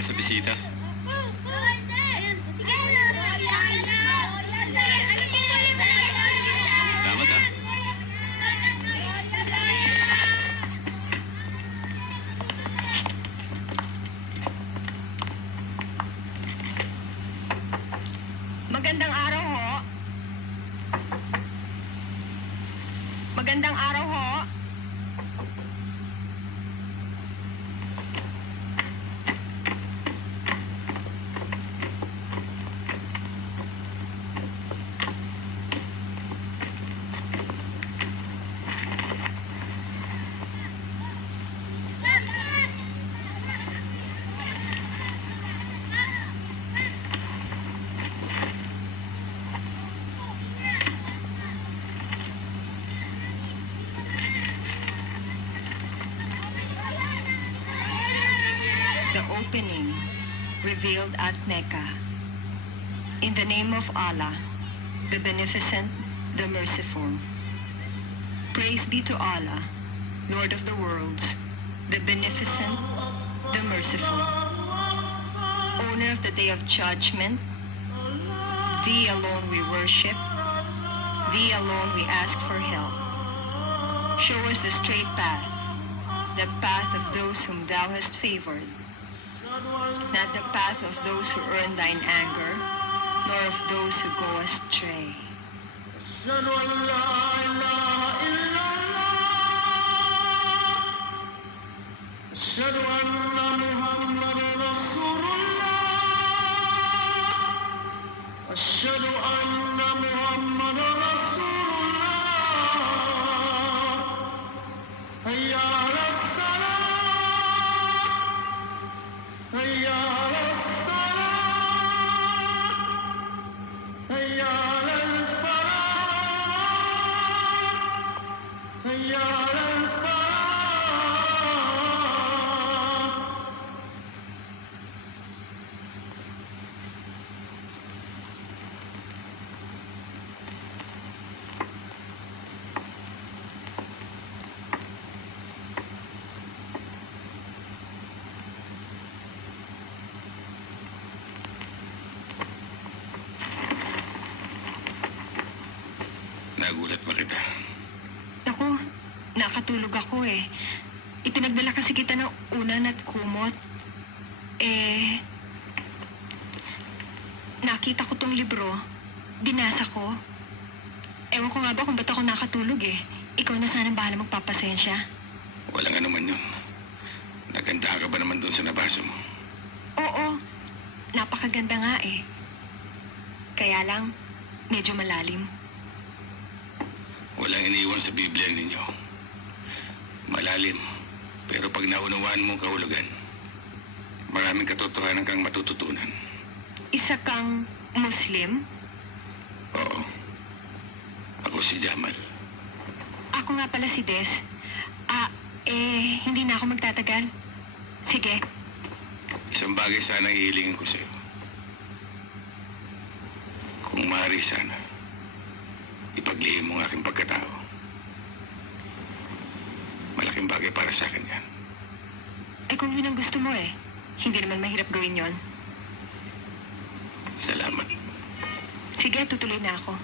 para sa bisita. Salamat ah. Magandang araw ho. Magandang araw ho. The opening revealed at Mecca. In the name of Allah, the Beneficent, the Merciful. Praise be to Allah, Lord of the worlds, the Beneficent, the Merciful. Owner of the Day of Judgment, Thee alone we worship, Thee alone we ask for help. Show us the straight path, the path of those whom Thou hast favored, not the path of those who earn Thine anger, nor of those who go astray. أشهد أن لا إله إلا الله أشهد أن محمدا رسول الله أشهد أن محمدا رسول الله هيا على الصلاة هيا على الصلاة هيا على الفلاح هيا على الفلاح Nagulat ba kita? Naku, nakatulog ako eh. Ipinagdala kasi kita ng unan at kumot. Nakita ko tong libro. Binasa ko. Ewan ko nga ba kung ba't ako nakatulog eh. Ikaw na sana bahala magpapasensya. Walang anuman yun. Naganda ka ba naman doon sa nabasa mo? Oo, napakaganda nga eh. Kaya lang, medyo malalim. Walang iniwan sa Biblia ninyo. Malalim. Pero pag naunawaan mo ang kahulugan, maraming katotohanan kang matututunan. Isa kang Muslim? Oo. Ako si Jamal. Ako nga pala si Des. Hindi na ako magtatagal. Sige. Isang bagay sana ang ihilingin ko sa'yo. Kung maaari sana, ipaglihim mo ang aking pagkatao. Malaking bagay para sa akin yan. Kung yun ang gusto mo eh. Hindi naman mahirap gawin yon. Salamat. Sige, tutuloy na ako.